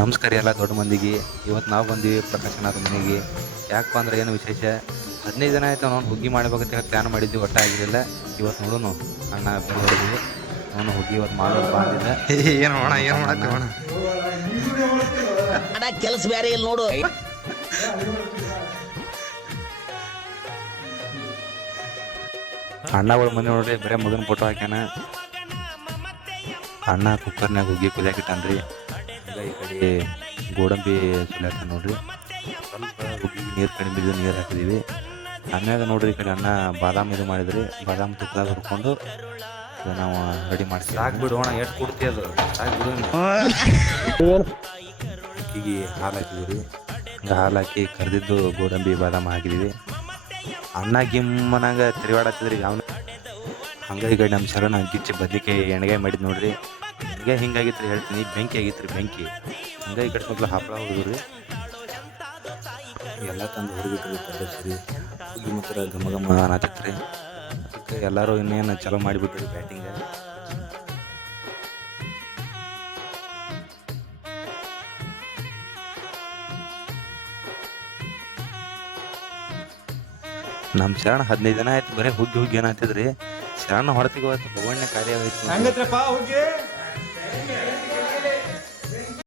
ನಮಸ್ಕಾರ ಎಲ್ಲ ದೊಡ್ಡ ಮಂದಿಗೆ. ಇವತ್ತು ನಾವು ಬಂದೀವಿ ಪ್ರಕಾಶನಾಥ ಮನೆಗೆ. ಯಾಕಪ್ಪ ಅಂದ್ರೆ ಏನು ವಿಶೇಷ, 15 ದಿನ ಆಯ್ತು ನಾವು ಹುಗ್ಗಿ ಮಾಡ್ಬೇಕಂತ ಹೇಳಿ ಪ್ಲ್ಯಾನ್ ಮಾಡಿದ್ವಿ, ಒಟ್ಟ ಆಗಿರಲಿಲ್ಲ. ಇವತ್ತು ನೋಡೋಣ ಅಣ್ಣ ಬೆಲೆ ಹೊಡೆದ್ವಿ, ಅವನು ಹುಗ್ಗಿ ಇವತ್ತು ಮಾಡೋದು ಬಂದಿದ್ದ. ಏನು ಮಾಡೋಣ ಏನು ಮಾಡತ್ತೀವಣ ಕೆಲಸ ಬೇರೆ ಇಲ್ಲಿ ನೋಡು. ಅಣ್ಣಗಳ ಮನೆ ನೋಡ್ರಿ, ಬರೀ ಮಗನ ಫೋಟೋ ಹಾಕ್ಯಾನ. ಅಣ್ಣ ಕುಕ್ಕರ್ನಾಗ ಹುಗ್ಗಿ ಕುದಿಯಾಕಿಟ್ಟಾನ್ರಿ. ಈಗ ಈ ಕಡೆ ಗೋಡಂಬಿ ಸುಲಿಯಾಕ ನೋಡ್ರಿ, ಸ್ವಲ್ಪ ಹುಗ್ಗಿಗೆ ನೀರು ಕಡಿಮೆ ಬಿದ್ದು ನೀರು ಹಾಕಿದೀವಿ. ಆಮ್ಯಾಗ ನೋಡ್ರಿ ಈ ಕಡೆ ಅಣ್ಣ ಬಾದಾಮ್ ಇದು ಮಾಡಿದ್ರಿ, ಬಾದಾಮ್ ತುಪ್ಪದಾಗ ಹುರ್ಕೊಂಡು ನಾವು ರೆಡಿ ಮಾಡ್ತೀವಿ. ಸಾಕು ಬಿಡು ಅಣ್ಣ, ಎಷ್ಟು ಕೊಡ್ತೀವಿ ಅದು ಸಾಕು ಬಿಡು. ಹುಗ್ಗಿಗೆ ಹಾಲು ಹಾಕಿದ್ವಿ, ಹಂಗೆ ಹಾಲು ಹಾಕಿ ಕರೆದಿದ್ದು ಗೋಡಂಬಿ ಬಾದಾಮ್ ಹಾಕಿದೀವಿ. ಅಣ್ಣ ಗಿಮ್ಮನಾಗ ತಿರುಗಾಡತ್ತಿದ್ರಿ ಅವನು. ಹಂಗೆ ಈ ಕಡೆ ನಮ್ಮ ಶರಣ ಗಿಚ್ಚಿ ಬದ್ಲಿಕಾಯಿ ಎಣ್ಗಾಯಿ ಮಾಡಿದ್ ನೋಡ್ರಿ. ಎಣ್ಗಾಯಿ ಹಿಂಗಾಗಿತ್ತು ಹೇಳ್ತೀನಿ, ಬೆಂಕಿ ಆಗಿತ್ತು ರೀ ಬೆಂಕಿ. ಹಂಗೆ ಈ ಕಡೆ ಮಕ್ಳು ಹಪ್ಪಳ ಹುಡುಗ್ರಿ ಎಲ್ಲ ತಂದು ಹೊರಗಿಟ್ರಿ ಸರಿ. ಹುಗ್ಗಿ ಮಾತ್ರ ಘಮ ಘಮ ಅನ್ನತ್ತಿತ್ರಿ. ಅದಕ್ಕೆ ಎಲ್ಲರೂ ಇನ್ನೇನು ಚಲೋ ಮಾಡಿಬಿಟ್ರಿ ಬ್ಯಾಟಿಂಗ್. ನಮ್ಮ ಶರಣ 15 ದಿನ ಆಯ್ತು ಬರೀ ಹುಗ್ಗಿ ಹುಗ್ಗಿ ಅನ್ನತ್ತಿದ್ರಿ. ಶರಣ ಹೊರತಿಗೆ ಹೋಗ್ತು ಭಗವಣ್ಣ ಕಾರ್ಯ ಆಯ್ತು.